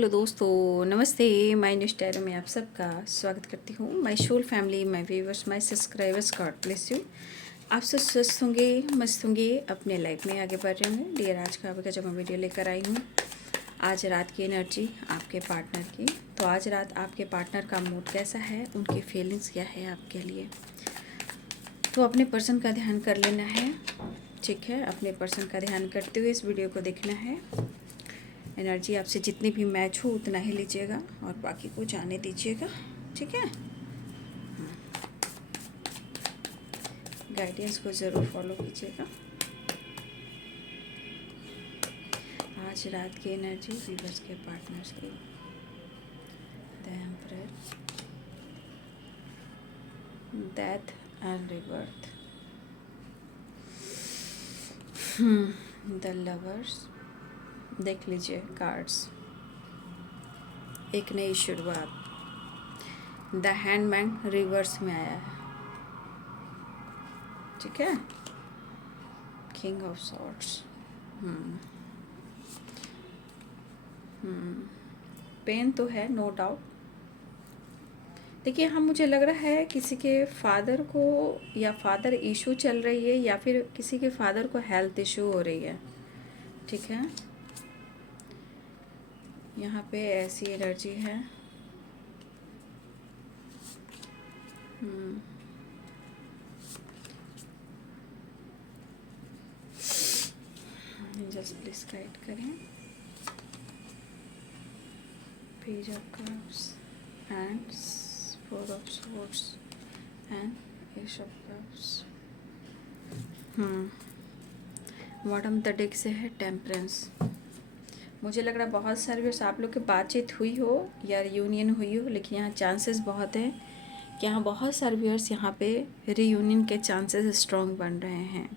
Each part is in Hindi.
हेलो दोस्तों, नमस्ते। माय न्यू स्टाइल में आप सबका स्वागत करती हूँ। My soul family, my viewers, my subscribers, God bless you. आप सब स्वस्थ होंगे, मस्त होंगे, अपने लाइफ में आगे बढ़ रहे होंगे। डियर, आज का आपका जब मैं वीडियो लेकर आई हूँ, आज रात की एनर्जी आपके पार्टनर की। तो आज रात आपके पार्टनर का मूड कैसा है, उनकी फीलिंग्स क्या है आपके लिए, तो अपने पर्सन का ध्यान कर लेना है। ठीक है, अपने पर्सन का ध्यान करते हुए इस वीडियो को देखना है। एनर्जी आपसे जितनी भी मैच हो उतना ही लीजिएगा और बाकी को जाने दीजिएगा। ठीक है, गाइडेंस को ज़रूर फॉलो कीजिएगा। आज रात की एनर्जी वीवर्स के पार्टनर्स की। The emperor, death and rebirth, the lovers. देख लीजिए कार्ड्स, एक नई शुरुआत। द हैंडमैन रिवर्स में आया है। ठीक है, किंग ऑफ सॉर्ड्स। पेन तो है, नो डाउट। देखिए, हम मुझे लग रहा है किसी के फादर को या फादर इशू चल रही है, या फिर किसी के फादर को हेल्थ इशू हो रही है। ठीक है, यहाँ पे ऐसी एनर्जी है। जस्ट प्लीज गाइड करें। Page of cups and four of swords and S of cups. Bottom the deck से है टेम्परेंस। मुझे लग रहा है बहुत सारे व्यर्स आप लोग की बातचीत हुई हो या रीयूनियन हुई हो, लेकिन यहाँ चांसेस बहुत हैं कि यहाँ बहुत सारे व्यर्स यहाँ पे रीयूनियन के चांसेस स्ट्रॉन्ग बन रहे हैं।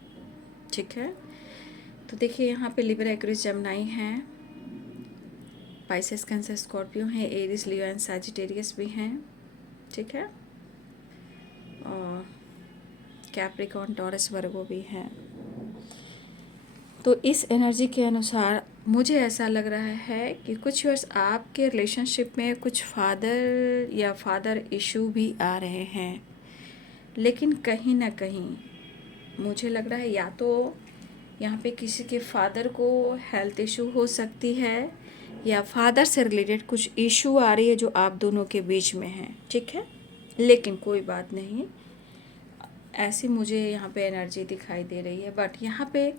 ठीक है, तो देखिए यहाँ पे लिब्रा, एक्वेरियस, जेमिनी हैं, पाइसेस, कैंसर, स्कॉर्पियो हैं, एरीज, लियो एंड सैजिटेरियस भी हैं। ठीक है, और कैप्रिकॉर्न, टॉरस, वर्गो भी हैं। तो इस एनर्जी के अनुसार मुझे ऐसा लग रहा है कि कुछ वर्ष आपके रिलेशनशिप में कुछ फादर या फादर इशू भी आ रहे हैं, लेकिन कहीं ना कहीं मुझे लग रहा है या तो यहाँ पे किसी के फादर को हेल्थ इशू हो सकती है, या फादर से रिलेटेड कुछ इशू आ रही है जो आप दोनों के बीच में है। ठीक है, लेकिन कोई बात नहीं, ऐसी मुझे यहाँ पे एनर्जी दिखाई दे रही है। बट यहाँ पे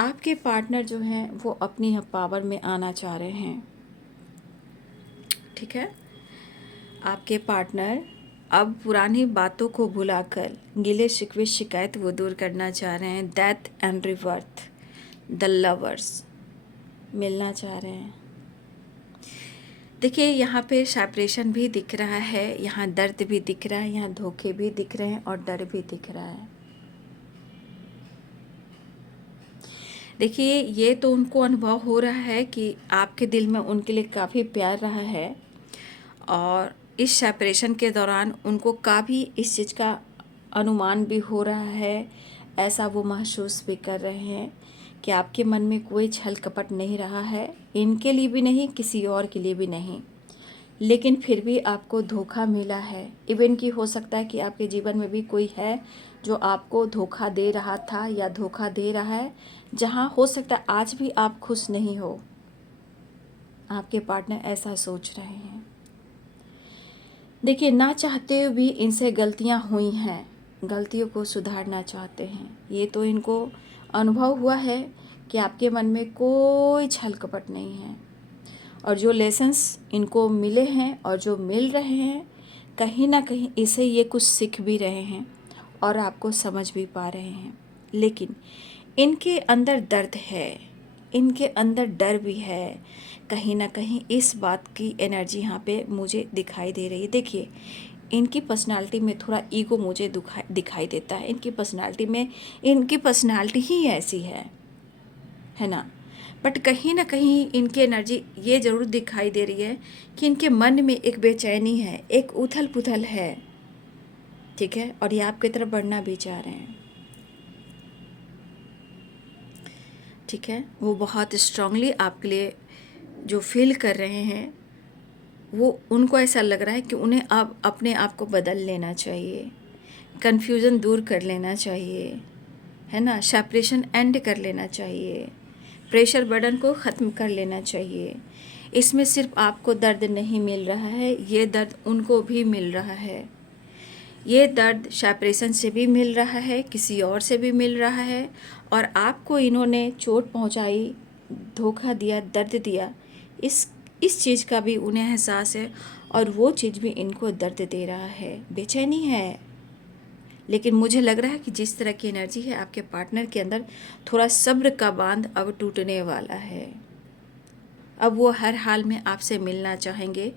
आपके पार्टनर जो हैं वो अपनी पावर में आना चाह रहे हैं। ठीक है, आपके पार्टनर अब पुरानी बातों को भुलाकर गिले शिकवे शिकायत वो दूर करना चाह रहे हैं। Death and rebirth, the lovers, मिलना चाह रहे हैं। देखिए, यहाँ पे सेपरेशन भी दिख रहा है, यहाँ दर्द भी दिख रहा है, यहाँ धोखे भी दिख रहे हैं और डर भी दिख रहा है। देखिए, ये तो उनको अनुभव हो रहा है कि आपके दिल में उनके लिए काफ़ी प्यार रहा है, और इस सेपरेशन के दौरान उनको काफ़ी इस चीज़ का अनुमान भी हो रहा है। ऐसा वो महसूस भी कर रहे हैं कि आपके मन में कोई छल कपट नहीं रहा है, इनके लिए भी नहीं, किसी और के लिए भी नहीं, लेकिन फिर भी आपको धोखा मिला है। इवन कि हो सकता है कि आपके जीवन में भी कोई है जो आपको धोखा दे रहा था या धोखा दे रहा है, जहाँ हो सकता है आज भी आप खुश नहीं हो। आपके पार्टनर ऐसा सोच रहे हैं। देखिए, ना चाहते हुए भी इनसे गलतियां हुई हैं, गलतियों को सुधारना चाहते हैं। ये तो इनको अनुभव हुआ है कि आपके मन में कोई छल कपट नहीं है, और जो लेसन्स इनको मिले हैं और जो मिल रहे हैं, कहीं ना कहीं इसे ये कुछ सीख भी रहे हैं और आपको समझ भी पा रहे हैं। लेकिन इनके अंदर दर्द है, इनके अंदर डर भी है। कहीं ना कहीं इस बात की एनर्जी यहाँ पे मुझे दिखाई दे रही है। देखिए, इनकी पर्सनालिटी में थोड़ा ईगो मुझे दिखाई देता है। इनकी पर्सनालिटी में, इनकी पर्सनालिटी ही ऐसी है ना। बट कहीं ना कहीं इनकी एनर्जी ये ज़रूर दिखाई दे रही है कि इनके मन में एक बेचैनी है, एक उथल पुथल है। ठीक है, और ये आपकी तरफ बढ़ना भी चाह रहे हैं। ठीक है, वो बहुत स्ट्रांगली आपके लिए जो फील कर रहे हैं वो उनको ऐसा लग रहा है कि उन्हें अब अपने आप को बदल लेना चाहिए, कन्फ्यूज़न दूर कर लेना चाहिए, है ना, सेपरेशन एंड कर लेना चाहिए, प्रेशर बर्डन को ख़त्म कर लेना चाहिए। इसमें सिर्फ आपको दर्द नहीं मिल रहा है, ये दर्द उनको भी मिल रहा है। ये दर्द सेपरेशन से भी मिल रहा है, किसी और से भी मिल रहा है, और आपको इन्होंने चोट पहुंचाई, धोखा दिया, दर्द दिया, इस चीज़ का भी उन्हें एहसास है, और वो चीज़ भी इनको दर्द दे रहा है, बेचैनी है। लेकिन मुझे लग रहा है कि जिस तरह की एनर्जी है आपके पार्टनर के अंदर, थोड़ा सब्र का बांध अब टूटने वाला है। अब वो हर हाल में आपसे मिलना चाहेंगे,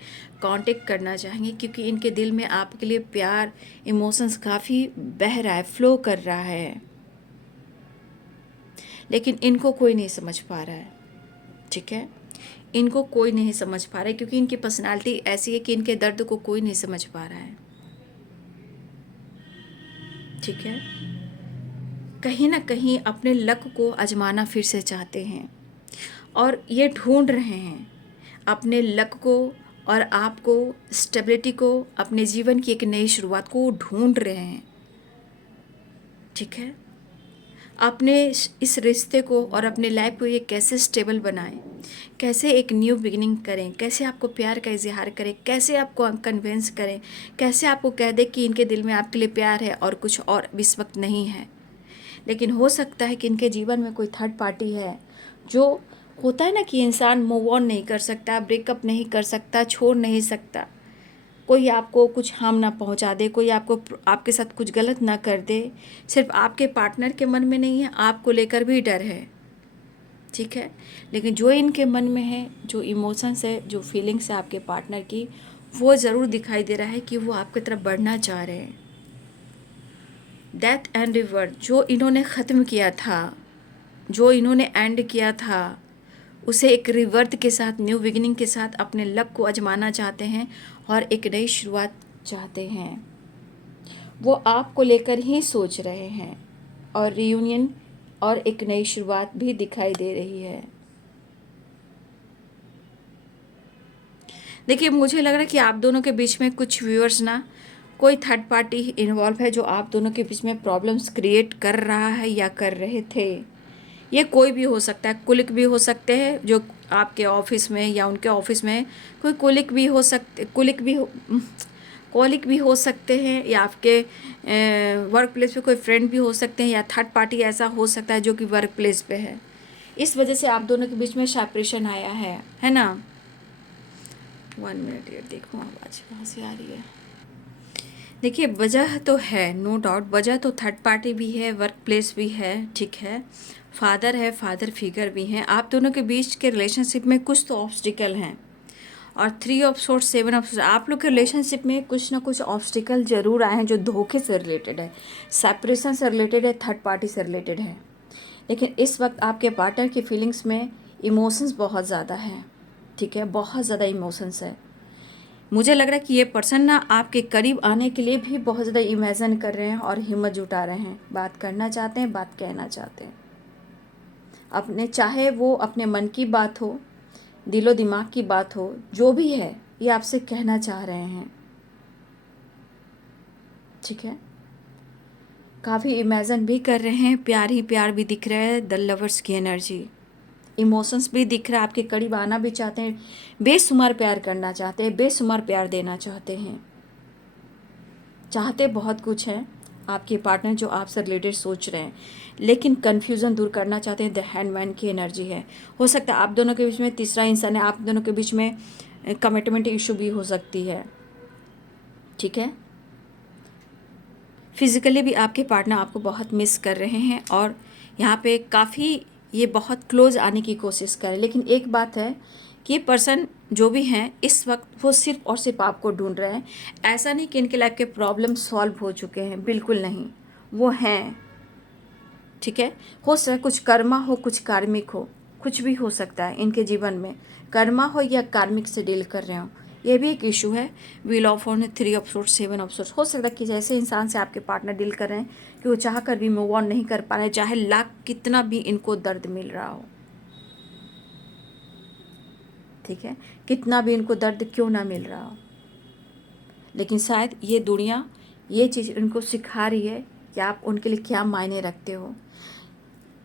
कांटेक्ट करना चाहेंगे, क्योंकि इनके दिल में आपके लिए प्यार, इमोशंस काफ़ी बह रहा है, फ्लो कर रहा है, लेकिन इनको कोई नहीं समझ पा रहा है। ठीक है, इनको कोई नहीं समझ पा रहा है, क्योंकि इनकी पर्सनालिटी ऐसी है कि इनके दर्द को कोई नहीं समझ पा रहा है। ठीक है, कहीं ना कहीं अपने लक को आजमाना फिर से चाहते हैं, और ये ढूंढ रहे हैं अपने लक को और आपको, स्टेबिलिटी को, अपने जीवन की एक नई शुरुआत को ढूंढ रहे हैं। ठीक है, अपने इस रिश्ते को और अपने लाइफ को ये कैसे स्टेबल बनाएं, कैसे एक न्यू बिगिनिंग करें, कैसे आपको प्यार का इजहार करें, कैसे आपको कन्विंस करें, कैसे आपको कह दें कि इनके दिल में आपके लिए प्यार है और कुछ और इस वक्त नहीं है। लेकिन हो सकता है कि इनके जीवन में कोई थर्ड पार्टी है, जो होता है ना कि इंसान मूव ऑन नहीं कर सकता, ब्रेकअप नहीं कर सकता, छोड़ नहीं सकता, कोई आपको कुछ हार्म ना पहुंचा दे, कोई आपके साथ कुछ गलत ना कर दे। सिर्फ आपके पार्टनर के मन में नहीं है, आपको लेकर भी डर है। ठीक है, लेकिन जो इनके मन में है, जो इमोशंस है, जो फीलिंग्स है आपके पार्टनर की, वो ज़रूर दिखाई दे रहा है कि वो आपकी तरफ बढ़ना चाह रहे हैं। डेथ एंड रिवर्ट जो इन्होंने ख़त्म किया था, जो इन्होंने एंड किया था, उसे एक रिवर्ट के साथ, न्यू बिगिनिंग के साथ अपने लक को आजमाना चाहते हैं और एक नई शुरुआत चाहते हैं। वो आपको लेकर ही सोच रहे हैं, और रियूनियन और एक नई शुरुआत भी दिखाई दे रही है। देखिए, मुझे लग रहा है कि आप दोनों के बीच में कुछ व्यूअर्स ना, कोई थर्ड पार्टी इन्वॉल्व है जो आप दोनों के बीच में प्रॉब्लम्स क्रिएट कर रहा है या कर रहे थे। ये कोई भी हो सकता है, कुलिक भी हो सकते हैं जो आपके ऑफिस में या उनके ऑफिस में, कोई कुलिक भी हो सकते, कॉलिक भी हो सकते हैं, या आपके वर्क प्लेस पे कोई फ्रेंड भी हो सकते हैं, या थर्ड पार्टी ऐसा हो सकता है जो कि वर्क प्लेस पे है। इस वजह से आप दोनों के बीच में सेपरेशन आया है ना। 1 मिनट, ये देखो आवाज़ कहाँ से आ रही है। देखिए, वजह तो है, नो डाउट, वजह तो थर्ड पार्टी भी है, वर्क प्लेस भी है। ठीक है, फादर है, फादर फिगर भी हैं। आप दोनों के बीच के रिलेशनशिप में कुछ तो ऑब्स्टिकल हैं, और 3 ऑफ सोर्स, 7 ऑफ सोर्स, आप लोग के रिलेशनशिप में कुछ ना कुछ ऑब्स्टिकल जरूर आए हैं, जो धोखे से रिलेटेड है, सेपरेशन से रिलेटेड है, थर्ड पार्टी से रिलेटेड है। लेकिन इस वक्त आपके पार्टनर की फीलिंग्स में इमोशंस बहुत ज़्यादा हैं। ठीक है, बहुत ज़्यादा इमोशंस है। मुझे लग रहा है कि ये पर्सन ना आपके करीब आने के लिए भी बहुत ज़्यादा इमेजिन कर रहे हैं और हिम्मत जुटा रहे हैं, बात करना चाहते हैं, बात कहना चाहते हैं अपने, चाहे वो अपने मन की बात हो, दिलो दिमाग की बात हो, जो भी है ये आपसे कहना चाह रहे हैं। ठीक है, काफ़ी इमेजिन भी कर रहे हैं, प्यार ही प्यार भी दिख रहा है, द लवर्स की एनर्जी, इमोशंस भी दिख रहा है, आपके करीब आना भी चाहते हैं, बेशुमार प्यार करना चाहते हैं, बेशुमार प्यार देना चाहते हैं, चाहते बहुत कुछ है आपके पार्टनर जो आपसे रिलेटेड सोच रहे हैं, लेकिन कन्फ्यूज़न दूर करना चाहते हैं। द हैंडमैन की एनर्जी है। हो सकता है आप दोनों के बीच में तीसरा इंसान है, आप दोनों के बीच में कमिटमेंट इशू भी हो सकती है। ठीक है, फिज़िकली भी आपके पार्टनर आपको बहुत मिस कर रहे हैं, और यहाँ पे काफ़ी ये बहुत क्लोज आने की कोशिश कर रहे हैं। लेकिन एक बात है कि ये पर्सन जो भी हैं इस वक्त वो सिर्फ और सिर्फ आपको ढूंढ रहे हैं। ऐसा नहीं कि इनके लाइफ के प्रॉब्लम सॉल्व हो चुके हैं, बिल्कुल नहीं, वो हैं। ठीक है, हो सकता है कुछ कर्मा हो, कुछ कार्मिक हो, कुछ भी हो सकता है इनके जीवन में, कर्मा हो या कार्मिक से डील कर रहे हो, ये भी एक इशू है। Wheel of on, 3 of source, 7 of source. हो सकता है कि जैसे इंसान से आपके पार्टनर डील कर रहे हैं कि वो चाह कर भी मूव ऑन नहीं कर पा रहे, चाहे लाख कितना भी इनको दर्द मिल रहा हो। ठीक है, कितना भी उनको दर्द क्यों ना मिल रहा हो, लेकिन शायद ये दुनिया ये चीज़ उनको सिखा रही है कि आप उनके लिए क्या मायने रखते हो।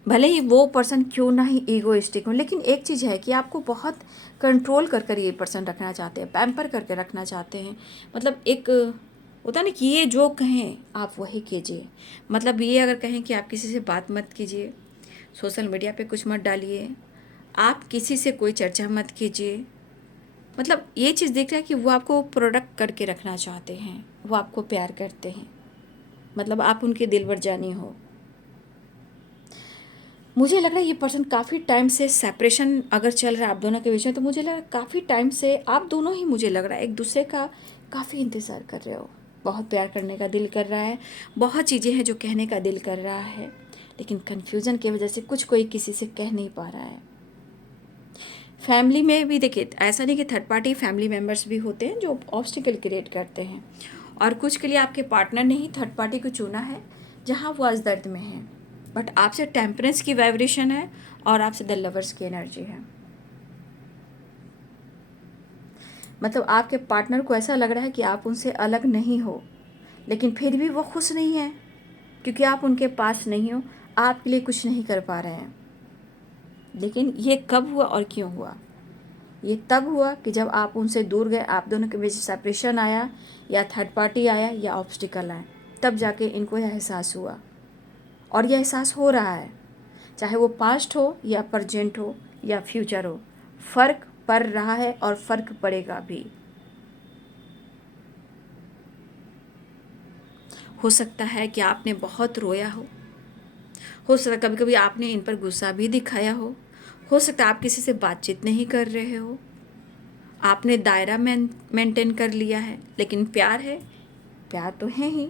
भले ही वो पर्सन क्यों ना ही ईगोइस्टिक हो, लेकिन एक चीज़ है कि आपको बहुत कंट्रोल कर कर ये पर्सन रखना चाहते हैं, पैम्पर करके रखना चाहते हैं। मतलब एक होता है ना कि ये जो कहें आप वही कीजिए। मतलब ये अगर कहें कि आप किसी से बात मत कीजिए, सोशल मीडिया पे कुछ मत डालिए, आप किसी से कोई चर्चा मत कीजिए, मतलब ये चीज़ दिख रहा है कि वो आपको प्रोडक्ट करके रखना चाहते हैं, वो आपको प्यार करते हैं, मतलब आप उनके दिलबर जानी हो। मुझे लग रहा है ये पर्सन काफ़ी टाइम से सेपरेशन अगर चल रहा है आप दोनों के बीच में, तो मुझे लग रहा है काफ़ी टाइम से आप दोनों ही, मुझे लग रहा है एक दूसरे का काफ़ी इंतज़ार कर रहे हो। बहुत प्यार करने का दिल कर रहा है, बहुत चीज़ें हैं जो कहने का दिल कर रहा है, लेकिन कन्फ्यूज़न की वजह से कुछ कोई किसी से कह नहीं पा रहा है। फैमिली में भी देखिए, ऐसा नहीं कि थर्ड पार्टी, फैमिली मेम्बर्स भी होते हैं जो ऑब्स्टिकल क्रिएट करते हैं, और कुछ के लिए आपके पार्टनर ने ही थर्ड पार्टी को चुना है जहाँ वो आज दर्द में है, बट आपसे टेम्परेंस की वाइब्रेशन है और आपसे द लवर्स की एनर्जी है। मतलब आपके पार्टनर को ऐसा लग रहा है कि आप उनसे अलग नहीं हो, लेकिन फिर भी वो खुश नहीं है क्योंकि आप उनके पास नहीं हो, आपके लिए कुछ नहीं कर पा रहे हैं। लेकिन ये कब हुआ और क्यों हुआ? ये तब हुआ कि जब आप उनसे दूर गए, आप दोनों के बीच सेपरेशन आया, या थर्ड पार्टी आया, या ऑब्स्टिकल आए, तब जाके इनको यह एहसास हुआ। और यह एहसास हो रहा है, चाहे वो पास्ट हो या प्रेजेंट हो या फ्यूचर हो, फ़र्क पड़ रहा है और फ़र्क पड़ेगा भी। हो सकता है कि आपने बहुत रोया हो सकता है कभी कभी आपने इन पर गुस्सा भी दिखाया हो सकता है आप किसी से बातचीत नहीं कर रहे हो, आपने दायरा मेंटेन कर लिया है, लेकिन प्यार है, प्यार तो है ही।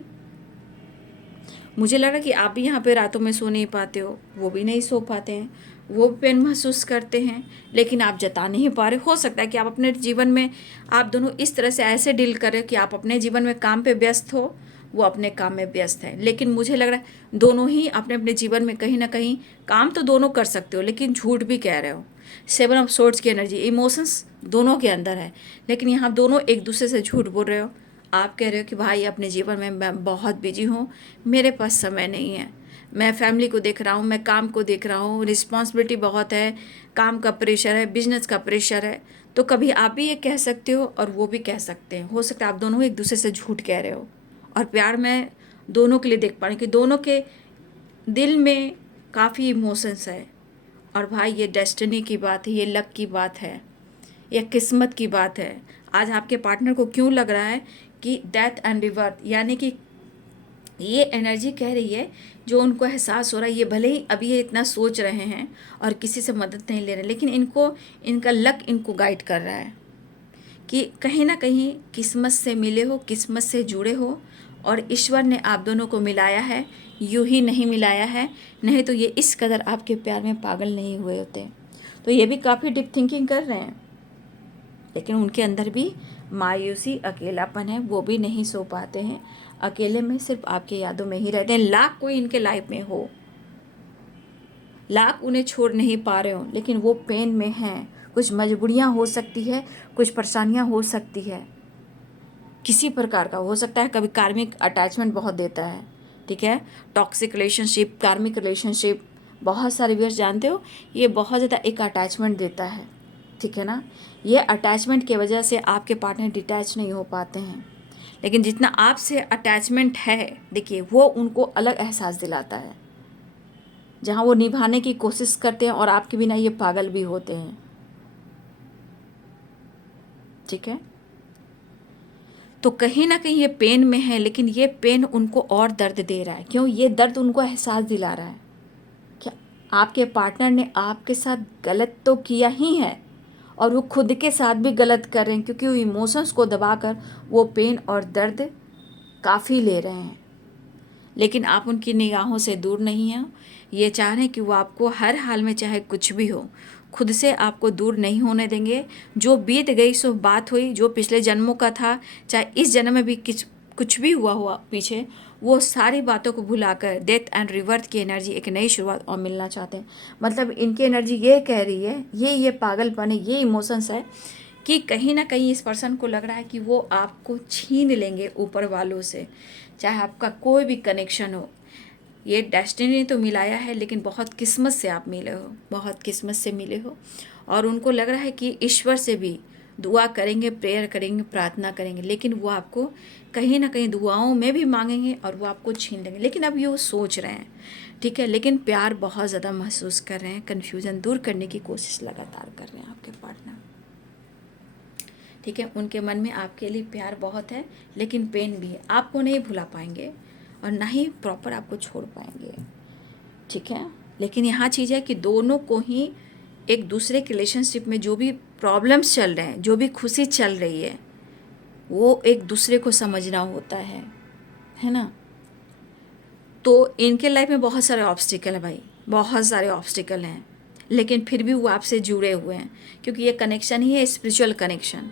मुझे लगा कि आप भी यहाँ पे रातों में सो नहीं पाते हो, वो भी नहीं सो पाते हैं, वो पेन महसूस करते हैं, लेकिन आप जता नहीं पा रहे। हो सकता है कि आप अपने जीवन में आप दोनों इस तरह से ऐसे डील कर रहे हो कि आप अपने जीवन में काम पे व्यस्त हो, वो अपने काम में व्यस्त है। लेकिन मुझे लग रहा है दोनों ही अपने अपने जीवन में कहीं ना कहीं काम तो दोनों कर सकते हो, लेकिन झूठ भी कह रहे हो। 7 ऑफ सोर्ड्स की एनर्जी, इमोशंस दोनों के अंदर है, लेकिन यहाँ दोनों एक दूसरे से झूठ बोल रहे हो। आप कह रहे हो कि भाई अपने जीवन में मैं बहुत बिजी हूँ, मेरे पास समय नहीं है, मैं फैमिली को देख रहा हूँ, मैं काम को देख रहा हूँ, रिस्पॉन्सिबिलिटी बहुत है, काम का प्रेशर है, बिजनेस का प्रेशर है। तो कभी आप भी ये कह सकते हो और वो भी कह सकते हैं। हो सकता है आप दोनों एक दूसरे से झूठ कह रहे हो, और प्यार में दोनों के लिए देख पा रहे कि दोनों के दिल में काफ़ी इमोशंस है। और भाई ये डेस्टिनी की बात है, ये लक की बात है, यह किस्मत की बात है। आज आपके पार्टनर को क्यों लग रहा है कि डेथ एंड रिबर्थ, यानी कि ये एनर्जी कह रही है, जो उनको एहसास हो रहा है, ये भले ही अभी ये इतना सोच रहे हैं और किसी से मदद नहीं ले रहे, लेकिन इनको इनका लक इनको गाइड कर रहा है कि कहीं ना कहीं किस्मत से मिले हो, किस्मत से जुड़े हो, और ईश्वर ने आप दोनों को मिलाया है। यूं ही नहीं मिलाया है, नहीं तो ये इस कदर आपके प्यार में पागल नहीं हुए होते। तो ये भी काफ़ी डीप थिंकिंग कर रहे हैं, लेकिन उनके अंदर भी मायूसी, अकेलापन है, वो भी नहीं सो पाते हैं, अकेले में सिर्फ आपके यादों में ही रहते हैं। लाख कोई इनके लाइफ में हो, लाख उन्हें छोड़ नहीं पा रहे हो, लेकिन वो पेन में हैं। कुछ मजबूरियां हो सकती है, कुछ परेशानियां हो सकती है, किसी प्रकार का हो सकता है। कभी कार्मिक अटैचमेंट बहुत देता है, ठीक है, टॉक्सिक रिलेशनशिप, कार्मिक रिलेशनशिप, बहुत सारे व्यूअर्स जानते हो, ये बहुत ज़्यादा एक अटैचमेंट देता है, ठीक है ना। ये अटैचमेंट की वजह से आपके पार्टनर डिटैच नहीं हो पाते हैं, लेकिन जितना आपसे अटैचमेंट है, देखिए वो उनको अलग एहसास दिलाता है, जहाँ वो निभाने की कोशिश करते हैं और आपके बिना ये पागल भी होते हैं, ठीक है। तो कहीं ना कहीं ये पेन में है, लेकिन ये पेन उनको और दर्द दे रहा है। क्यों? ये दर्द उनको एहसास दिला रहा है कि आपके पार्टनर ने आपके साथ गलत तो किया ही है, और वो खुद के साथ भी गलत कर रहे हैं, क्योंकि वो इमोशंस को दबाकर वो पेन और दर्द काफ़ी ले रहे हैं। लेकिन आप उनकी निगाहों से दूर नहीं हैं। ये चाह रहे हैं कि वो आपको हर हाल में, चाहे कुछ भी हो, खुद से आपको दूर नहीं होने देंगे। जो बीत गई सो बात हुई, जो पिछले जन्मों का था, चाहे इस जन्म में भी कुछ भी हुआ पीछे, वो सारी बातों को भुलाकर डेथ एंड रिवर्थ की एनर्जी, एक नई शुरुआत और मिलना चाहते हैं। मतलब इनकी एनर्जी ये कह रही है, ये पागलपन है, ये इमोशंस है कि कहीं ना कहीं इस पर्सन को लग रहा है कि वो आपको छीन लेंगे ऊपर वालों से, चाहे आपका कोई भी कनेक्शन हो। ये डेस्टिनी तो मिलाया है, लेकिन बहुत किस्मत से आप मिले हो, बहुत किस्मत से मिले हो। और उनको लग रहा है कि ईश्वर से भी दुआ करेंगे, प्रेयर करेंगे, प्रार्थना करेंगे, लेकिन वो आपको कहीं ना कहीं दुआओं में भी मांगेंगे और वो आपको छीन लेंगे। लेकिन अब ये वो सोच रहे हैं, ठीक है, लेकिन प्यार बहुत ज़्यादा महसूस कर रहे हैं, कन्फ्यूज़न दूर करने की कोशिश लगातार कर रहे हैं आपके पार्टनर, ठीक है। उनके मन में आपके लिए प्यार बहुत है, लेकिन पेन भी है। आपको नहीं भुला पाएंगे और ना ही प्रॉपर आपको छोड़ पाएंगे, ठीक है। लेकिन यहाँ चीज़ है कि दोनों को ही एक दूसरे के रिलेशनशिप में जो भी प्रॉब्लम्स चल रहे हैं, जो भी खुशी चल रही है, वो एक दूसरे को समझना होता है ना। तो इनके लाइफ में बहुत सारे ऑब्स्टिकल हैं भाई, बहुत सारे ऑब्स्टिकल हैं, लेकिन फिर भी वो आपसे जुड़े हुए हैं, क्योंकि ये कनेक्शन ही है स्पिरिचुअल कनेक्शन,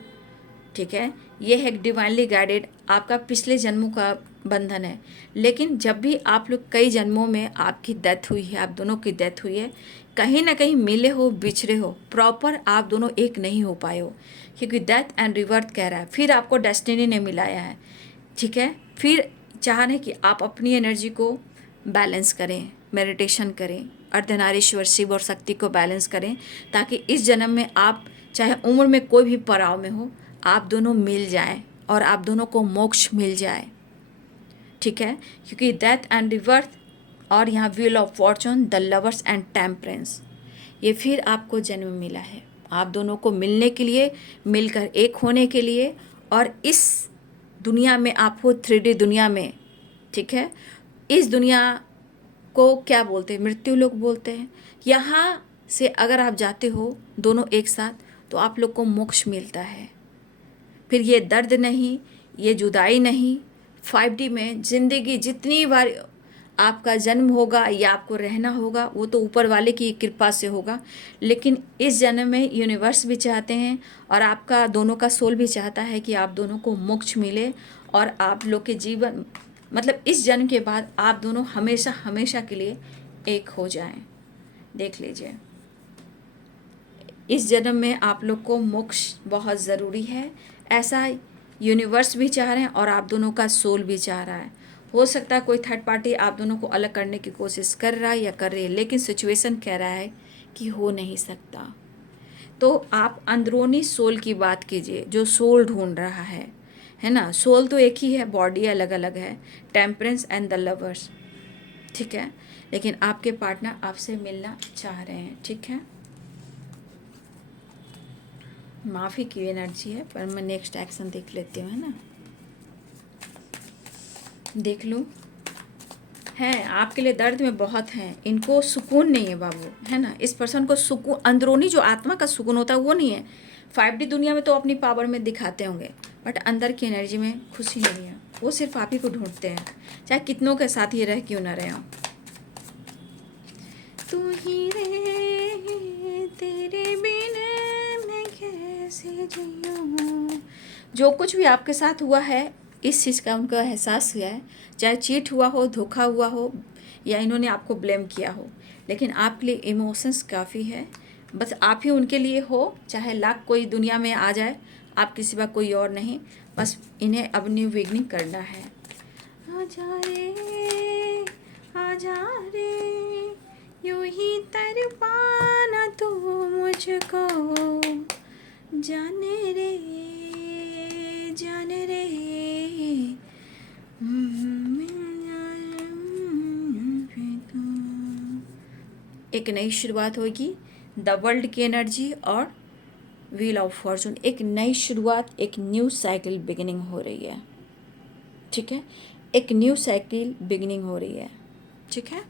ठीक है। ये है एक डिवाइनली गाइडेड, आपका पिछले जन्मों का बंधन है। लेकिन जब भी आप लोग कई जन्मों में आपकी डेथ हुई है, आप दोनों की डेथ हुई है, कहीं ना कहीं मिले हो, बिछड़े हो, प्रॉपर आप दोनों एक नहीं हो पाए हो, क्योंकि डेथ एंड रिवर्थ कह रहा है। फिर आपको डेस्टिनी ने मिलाया है, ठीक है। फिर चाह रहे कि आप अपनी एनर्जी को बैलेंस करें, मेडिटेशन करें, अर्धनारीश्वर शिव और शक्ति को बैलेंस करें, ताकि इस जन्म में आप चाहे उम्र में कोई भी पड़ाव में हो, आप दोनों मिल जाएं और आप दोनों को मोक्ष मिल जाए, ठीक है। क्योंकि डेथ एंड रिवर्थ और यहाँ wheel of Fortune, the lovers and temperance, ये फिर आपको जन्म मिला है आप दोनों को मिलने के लिए, मिलकर एक होने के लिए। और इस दुनिया में आप हो 3D दुनिया में, ठीक है। इस दुनिया को क्या बोलते हैं, मृत्यु लोक बोलते हैं। यहाँ से अगर आप जाते हो दोनों एक साथ, तो आप लोग को मोक्ष मिलता है। फिर ये दर्द नहीं, ये जुदाई नहीं। 5D में ज़िंदगी जितनी बार आपका जन्म होगा या आपको रहना होगा, वो तो ऊपर वाले की कृपा से होगा। लेकिन इस जन्म में यूनिवर्स भी चाहते हैं और आपका दोनों का सोल भी चाहता है कि आप दोनों को मोक्ष मिले और आप लोग के जीवन, मतलब इस जन्म के बाद आप दोनों हमेशा हमेशा के लिए एक हो जाएं। देख लीजिए, इस जन्म में आप लोग को मोक्ष बहुत ज़रूरी है, ऐसा यूनिवर्स भी चाह रहे हैं और आप दोनों का सोल भी चाह रहा है। हो सकता है कोई थर्ड पार्टी आप दोनों को अलग करने की कोशिश कर रहा है या कर रही है, लेकिन सिचुएशन कह रहा है कि हो नहीं सकता। तो आप अंदरूनी सोल की बात कीजिए, जो सोल ढूंढ रहा है ना। सोल तो एक ही है, बॉडी अलग अलग है, टेम्परेंस एंड द लवर्स, ठीक है। लेकिन आपके पार्टनर आपसे मिलना चाह रहे हैं, ठीक है। माफ़ी की एनर्जी है, पर मैं नेक्स्ट एक्शन देख लेती हूँ, है ना। देख लो, है आपके लिए दर्द में बहुत हैं, इनको सुकून नहीं है बाबू, है ना। इस पर्सन को सुकून, अंदरूनी जो आत्मा का सुकून होता है वो नहीं है। 5D दुनिया में तो अपनी पावर में दिखाते होंगे, बट अंदर की एनर्जी में खुशी नहीं है। वो सिर्फ आप ही को ढूंढते हैं, चाहे कितनों के साथ ये रह क्यों ना रहे हो। तू ही रे, तेरे बिना मैं कैसे जियूं। जो कुछ भी आपके साथ हुआ है, इस चीज़ का उनको एहसास हुआ है, चाहे चीट हुआ हो, धोखा हुआ हो, या इन्होंने आपको ब्लेम किया हो, लेकिन आपके लिए इमोशंस काफ़ी है। बस आप ही उनके लिए हो, चाहे लाख कोई दुनिया में आ जाए, आपके सिवा कोई और नहीं। बस इन्हें अब न्यू बिगनिंग करना है। आजा रे, आजा रे, यूं ही तड़पाना तू मुझको, जाने रे, जाने रे। एक नई शुरुआत होगी, द वर्ल्ड की एनर्जी और व्हील ऑफ फॉर्चून, एक नई शुरुआत, एक न्यू साइकिल बिगिनिंग हो रही है, ठीक है। एक न्यू साइकिल बिगिनिंग हो रही है, ठीक है।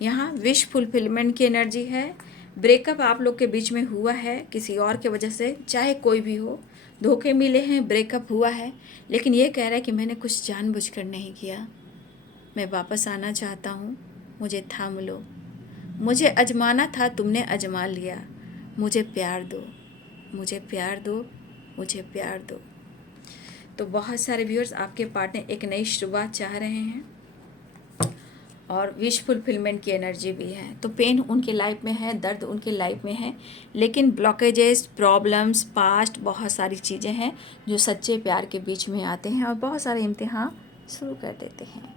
यहाँ विश फुलफिलमेंट की एनर्जी है। ब्रेकअप आप लोग के बीच में हुआ है किसी और के वजह से, चाहे कोई भी हो, धोखे मिले हैं, ब्रेकअप हुआ है, लेकिन ये कह रहा है कि मैंने कुछ जानबूझकर नहीं किया, मैं वापस आना चाहता हूँ, मुझे थाम लो, मुझे आजमाना था, तुमने आजमा लिया, मुझे प्यार दो, मुझे प्यार दो, मुझे प्यार दो। तो बहुत सारे व्यूअर्स, आपके पार्टनर एक नई शुरुआत चाह रहे हैं, और विश फुलफिलमेंट की एनर्जी भी है। तो पेन उनके लाइफ में है, दर्द उनके लाइफ में है, लेकिन ब्लॉकेजेस, प्रॉब्लम्स, पास्ट, बहुत सारी चीज़ें हैं जो सच्चे प्यार के बीच में आते हैं और बहुत सारे इम्तिहान शुरू कर देते हैं।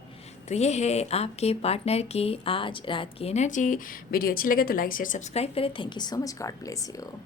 तो ये है आपके पार्टनर की आज रात की एनर्जी। वीडियो अच्छी लगे तो लाइक शेयर सब्सक्राइब करें। Thank you so much. God bless you.